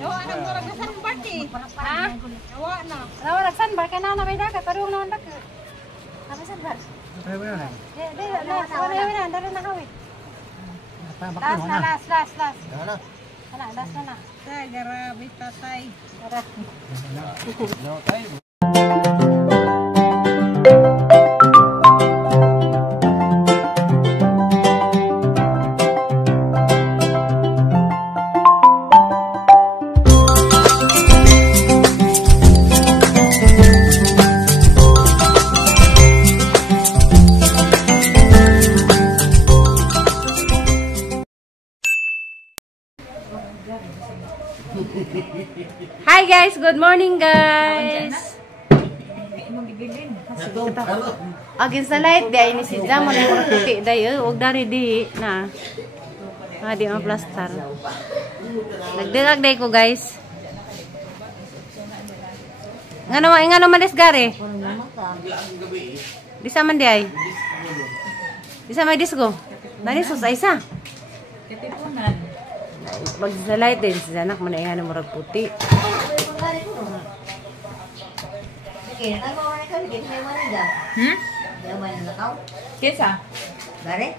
Yawa na mo nagsanbar ti. Ha? Yawa na. Rawa nagsanbar ka na may dagat pero na ndak. Apa sanbar? Ay, wala na. Wala na, dara na kawit. Last. Ano? Last na. Tay grabe tatay. Tara. No, tayo. Hi guys, good morning guys. Agin sa light di ay ni si Jam mo na puti dayo og dari di na. Di ang plaster. Nagdagag day ko guys. Ngano malis gare? Di sa man di ay. Di sa may disco. Nani sus Aisa. Katipunan. Pag sa light din si anak man ay ngano murag puti. Kesa? Gare?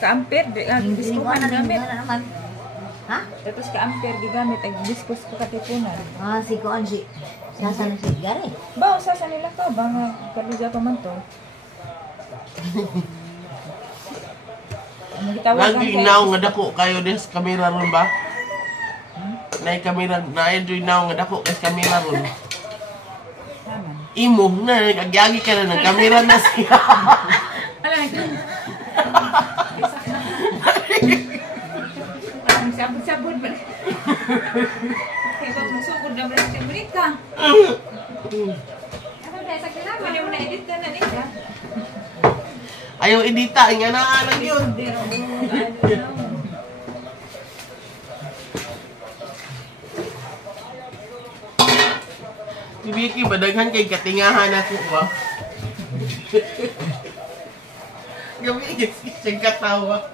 Ka-ampere, disco ka na gamit. Ha? Tapos ka-ampere gigamit ay discos ko katipunan. Ah, si Kuan si. Sasa na si Gare. Ba, usa sa nila ka ba nga kaluga pa man to? Lagi inaw nga dako kayo des kamera ron ba? Nay kamera na enjoy naw nga dako kay kamera ron. Imo na nagyagi ka na ng kamera na siya. Ala ang sabon-sabon ba? Kaya ba magsugod na ba sa Amerika? Ano dahil sa kinama? Pwede mo na-edit na niya. Ayaw edita, nga na lang yun. Si Vicky, badaghan kay katingahan ako ba? Gamigit siyang katawa.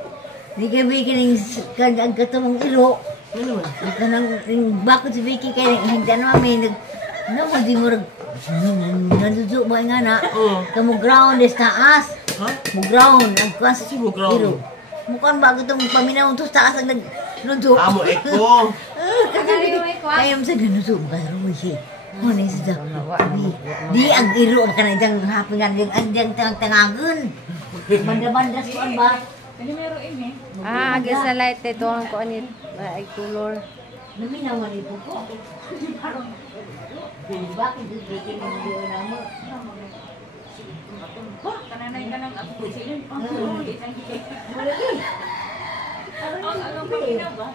Di ka Vicky ng katamang ilo. Ano ba? Ito nang bakit si Vicky kaya hindi naman may di mo naduduk mo nga na. Kamu ground is taas. Ha? Mo ground. Ang kuwas Si mo ground? ilo. Mukhang bago itong paminaw ito taas ang nagnudo. Amo eko. Kaya mo sa nanudo. Kaya mo siya. Ano siya? Di ang ilo ka na diyang hapingan diyang tangang-tangagun. Banda-banda sa ba? Ano meron ini? Agin sa light ito ang ko ani ay color. Naminaw man ito ko. Bakit ito bikin ng video na mo? Kananay ka ng ako sila. Ang anong pamina ba?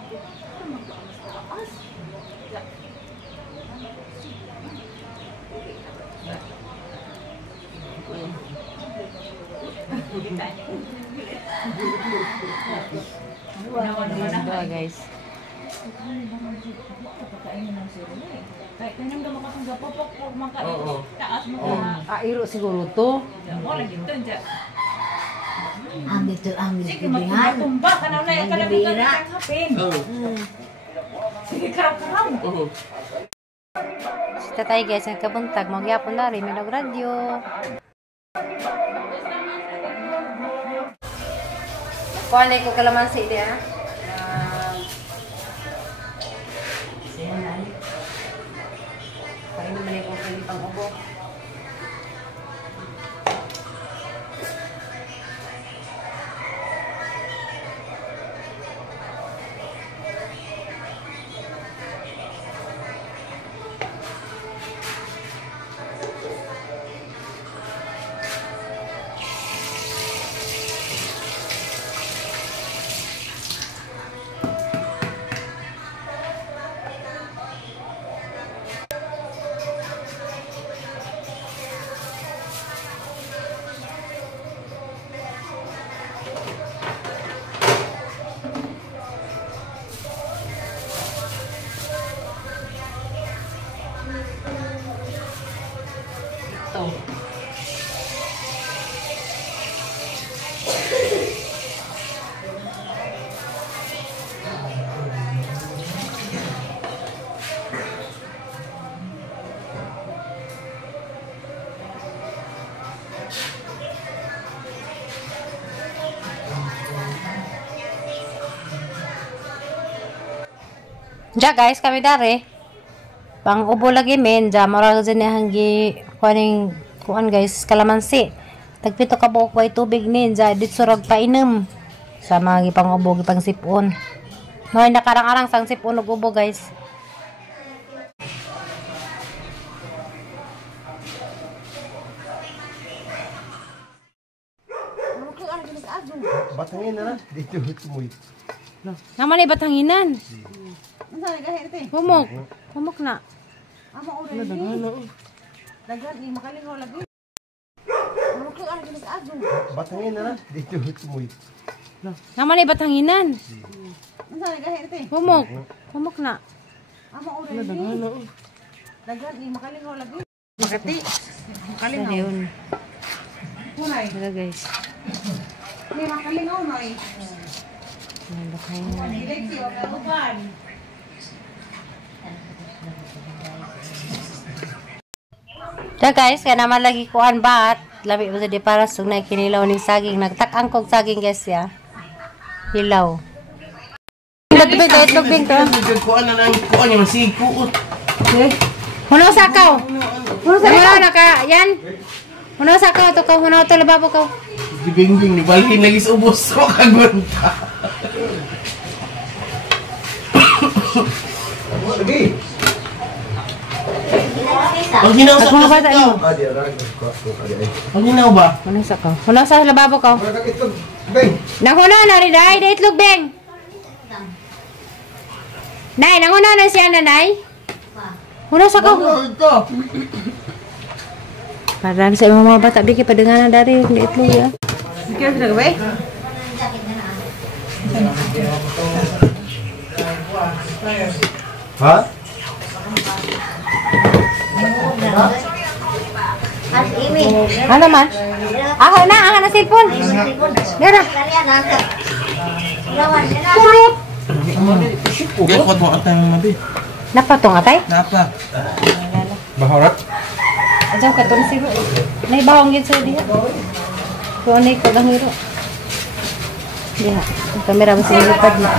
Guys. Kahit kanyang daw makatanggap po makain. Oo. Taas mo Iro siguro to. mo lagi ito dyan. Ang ito ang Sige, bibihan. magtumba ka na ulit. Kalabi ka na siyang hapin. Sige, karap-karap. Tatay guys, ang kabuntag magyapon na rin minog radyo. Kuha ko kalamansi di ah. Paano man ko pili pang ubo. Ja guys, kami dari. Pang ubo lagi men, ja mura dyan hanggi kuan guys, kalamansi. Tagpito ka buok way tubig ni, ja dit surag painom. Sama gi pang ubo gi pang sipon. Noy nakarang-arang sang sipon ug ubo guys. Batangin na. Dito hutmoy. Naman ay bathanginan. Humok. Humok na. Batangin na. Dito hutmoy. Naman ay bathanginan. Humok. Humok na. Makati. Makalingaw. Ayun. Hunay. Ito guys. Hindi makalingaw na eh. Ayan, bathanginan. Dilexi, wag ka uban. Da guys, kaya naman lagi kuan bat. Labi mo sa di para sug na kinilaw ni saging. Nagtakang kog saging guys ya. Hilaw. Lagbi dahil lugbing to. Kuan na nang kuan yung masikuot. Huno sakaw. Huno naka yan. Huno sakaw to ka. Huno to lababo ka. Dibingbing ni balhin lagi sa ubos ko kagunta. Lagi. Ang hinaw sa Mga bata ikaw. niyo. Adi ara ko adi. Ang hinaw ba? Huno sakaw. Huno sa lababo ka. Ora ka ito. Beng. Nahuno na rin ay dahil lugbing. Nay, nanguno na siya nanay. Huno sakaw. Ito. Parang sa mga bata biki padenganan dari di itlog ya. Kaya sila gabay? Ha? Mas Imi. Ano man? Ako na cellphone. Dara. Kalian angkat. Lawan na. Gaya kuat mo atay mabi. Napatong atay? Napa? Baharat. Ajaw ka tong siro. Nay bawang gid sa diha. Ko ani ko gahiro. Diha. Ang kamera mo sa lipad na.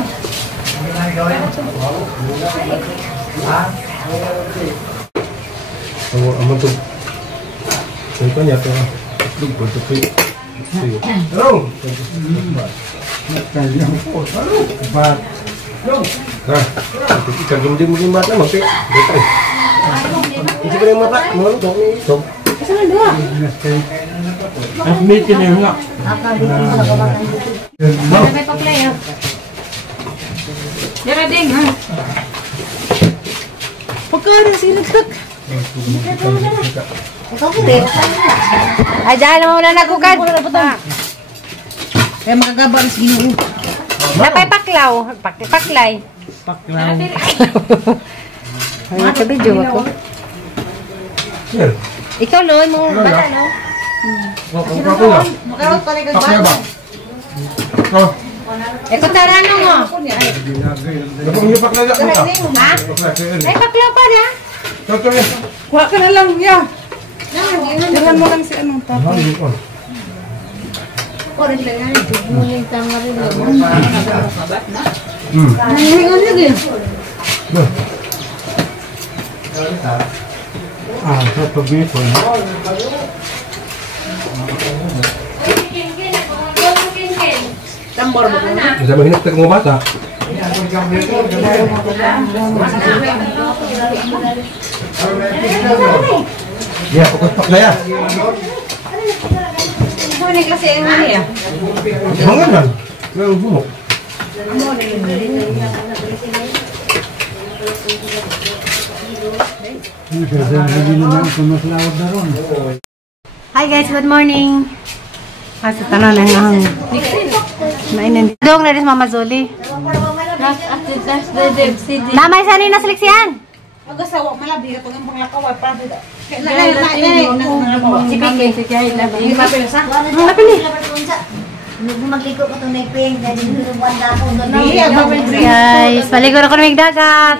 Amo tu. Ito niya to. Itlog ko to. Hello. Bat. Nah, kita gem-gem mata maksud. Itu boleh mata, mau dong ni. Dong. Ang meeting na nga. May pa-play ah. Dara ding ha. Pagkara sino tuk. Ikaw kire. Aja mo na nagugad. Kaya makagabar sa Ginoo. Napay paklaw, paklay. Paklaw. Ay, sa video ako. Ikaw loy mo bata no. Makarot pa rin Pakya ba? kagbato. Oh, Eko tarano mo. dapat ni pakla ya kita. Ha? Ay paklaw pa na. Toto ni. Kuha ka na lang, ya. Dahan mo lang si ano. Ano ni kon? Orange lang yan. Muling tama rin lang. Nahingon lagi. Ah, toto beef on. Tambor ba ko? Bisa mahinap tag mga bata. Ya, pokok pakla ya. Ano ni klase ang ano ya? Jangan kan? Yang bumuk. Hi guys, good morning. Asa tanan ang mainan. Dong na rin Mama Zoli. Namay sa ni nasliksian. Magasawa malabi ka tong panglakaw para dito. Magliko ko itong naipin. Dahil nilubuan na ako. Guys, paligo na ko ng dagat.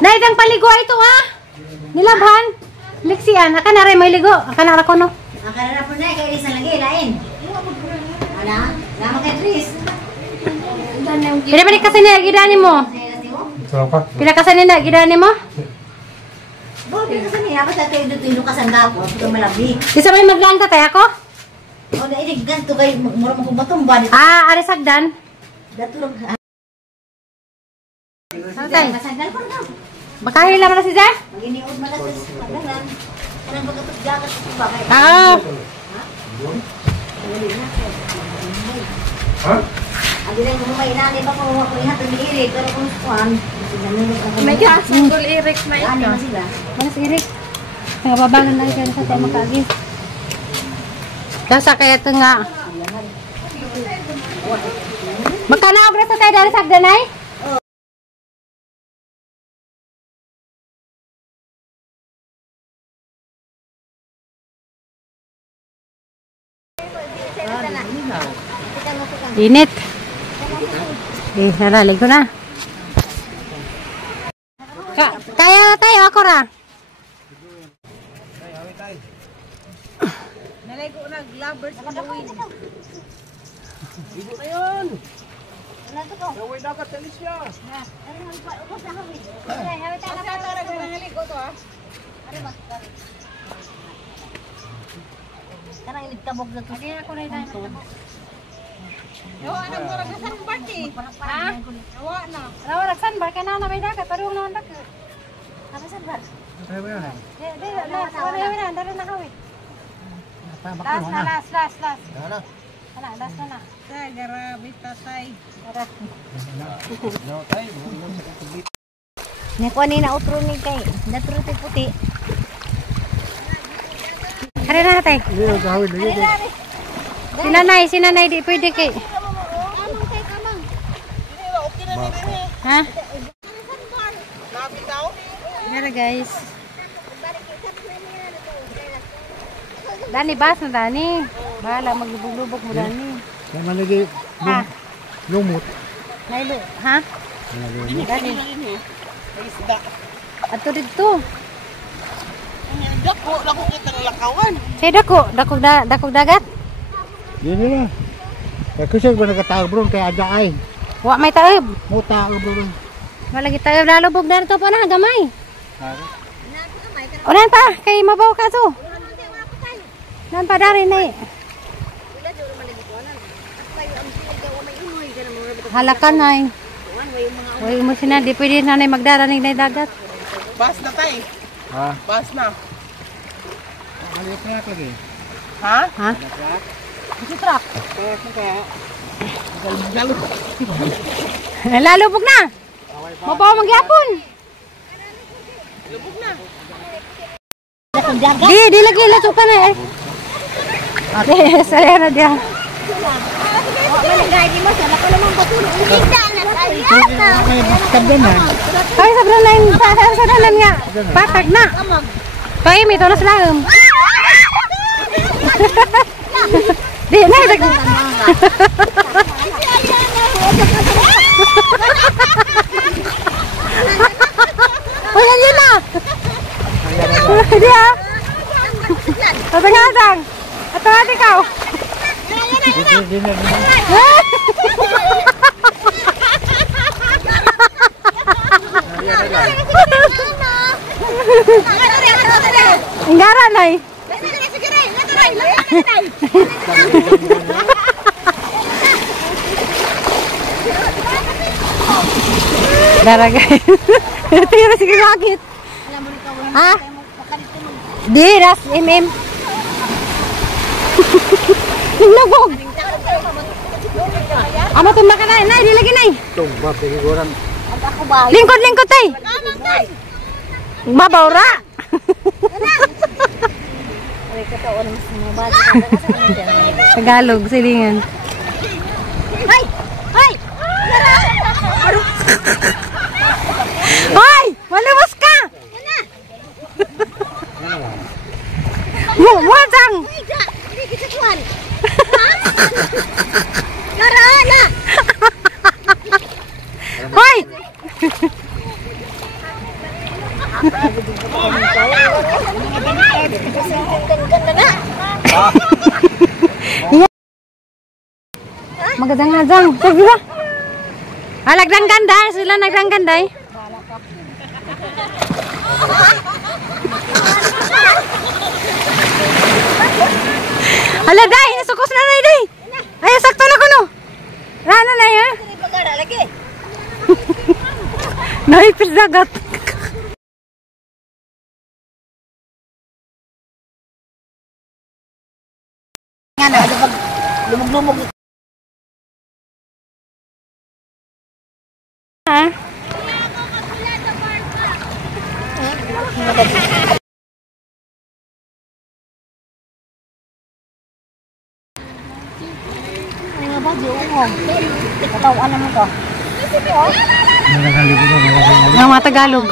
Naidang paligo ito ah. Nilabhan. Liksian, aka na rin may ligo. Aka na ko no. Akala na po na, kaya isang lagi, lain. Wala, naman kay Tris. Pwede ba ni kasi nilagidani mo? Saya kasi mo. Sarap ka. Pila ka sa nina gidani mo? Bobi ka sa niya, basta kayo dito yung kasanda ko, ito malabi. Isa may maglaan ka tay ako? O na inig ganito kayo, mura mo kumatumba dito. Ah, ari sagdan. Datulog. Tay. Kasandal ko na. Makahila man na si Zah? Maginiod malas sa pagdalan. Kanang pagkatog jagat sa bagay. Ah. Ha? Agi rin mo may inani pa kung ako ihatag ni Iri, pero kung kuhan, May kasanggol Eric na ano ito. na sila. Mana si Irik? Nga babangan na rin sa tayo makagi. Dasa kaya ito nga. Magkanaog na sa tayo dari sagdan ay? Init. Naralig ko na. Kaya na tayo, ako ra. Nalay ko nag-lovers sa gawin. Karang inig tabog na to. Nawa na mo rin sa party. Ha? Nawa na. Rawa nagsanbar ka na may dagat, parang naman dagat. Ano sa bar? Last. Last na. Say, grabe tatay. Nakuha ni na utro ni kay. Naturo ti puti. Hari na tay. Sinanay di pwede kay. Ha? Nara guys. Dani bas na Dani. Bahala maglubog-lubog mo Dani. Sama lagi Ha? lumot. Nailo, ha? Dani. Isda. Ato dito. Dako, dako kita ng lakawan. Say dakog dagat. Yan nila. Kaya kasi ba nagkataog bro, kaya ada ay. Wa may taob. Mo taog bro. Wala kita taob lalubog na to pa na gamay. Unan pa kay mabaw ka to. Nan pa dari na. Halakan nay. Way mo sina di pwede na nay magdaranig na dagat. Bas na tay. Ha? Bas na. Alit na lagi. Ha? Ha? Si truck. Lalubog na. Mabaw magyapon. Lubog na. Di lagi latukan na eh. Okay, saya na dia. Ay, sobrang lain. Sobrang lain nga. Patag na. Kaya may ito na sila. Di na. Oh, yan na. Di ah. Tatang-atang. Atang-atang ikaw. Enggara nay. Dara guys. Tira sige sakit. Ha? Di ras Nilubog. Amo tumbak ka na. Nay, di lagi nay. Tumbak lagi gorang. Lingkod tay. Mabaw ra. Tagalog, silingan. Hoy! Hoy! Maluwas ka! Wajang! Hoy! Magandang-andang. Sabi ba? Halagdang ganda. Sila nagdang ganda eh. Hala, day! Nasukos na na, day! Ay, sakto na ko, no? Rana na, ya? Pagkara lagi. Naipis dagat. Nga na, ada pag lumog-lumog. Ha? Ano nga ba, di umong. Katawan naman ko. Ang mga Tagalog.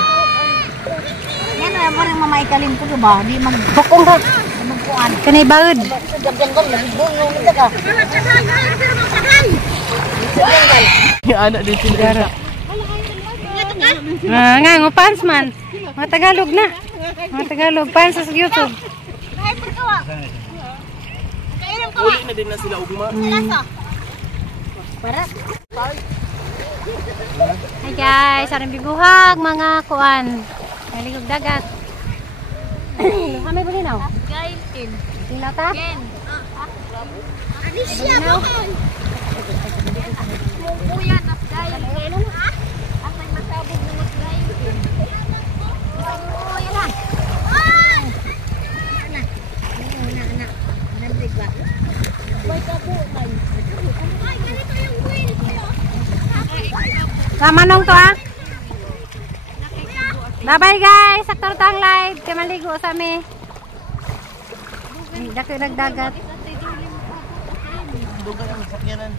Yan na, parang mamaikalin ko ba? Di Bukong ka. magkuhan. Kanay baud. Gagyan ko, nagbuno nito ka. Anak di sini. Nga, ngo fans man. Mga Tagalog na. Mga Tagalog. Fans sa YouTube. Uli na din na sila ugma. Hi guys, sarang bibuhag mga kuan. Naligog dagat. Kami buli now. Tinglaw ta? Alicia, Manong to ah. Bye-bye guys. Sakto to ang live. Kaya maligo sa amin. Dako nagdagat. Dugan ang sakyanan.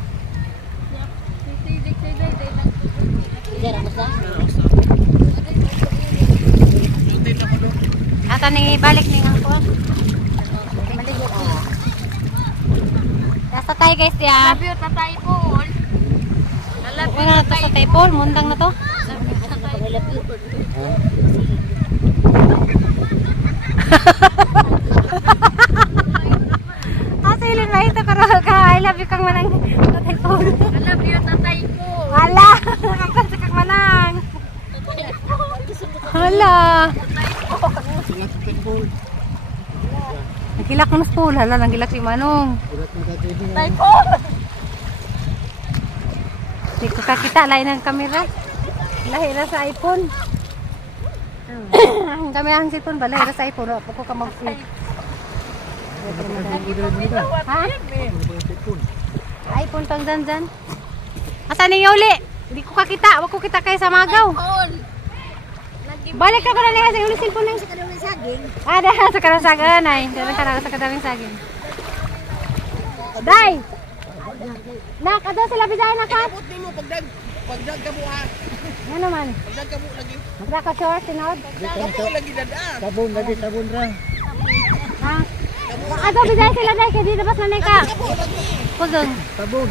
Ata ni balik ni ako. Maligo ko. Basta tayo guys ya. Love you, Tatay Paul. Wala na to sa table. Mundang na to. Asilin ba ito? I love you kang manang Tatay Paul. I love you, Tatay Paul. Hala! Nakapasa kang manang. Hala! Nagkilak mo na sa pool. Hala, nagkilak si Manong. Tatay Paul. Hindi ko kakita. Lain ang kamera. Lahira sa iPhone. Ang kamera ang cellphone ba? Lahira sa iPhone. Ako ka mag-flip. Ha? iPhone pang dyan. Asan ni Yuli? Hindi ko kakita. Wag ko kita kayo sa magaw. Balik ka ko na liha sa Yuli cellphone ng Kadawin saging. ada sa kanang saging ay. Dala ka sa kadaming saging. Day! Nak, ada sila bisayan na ka? Abot nimo pagdag ka mo ha. Ano naman? Pagdag ka mo lagi. Magdaka short, tinod? Kapo lagi dada. Sabon ra. Ha? Ada bisayan sila day, kaya di dapat nanay ka. Pudong. Sabon.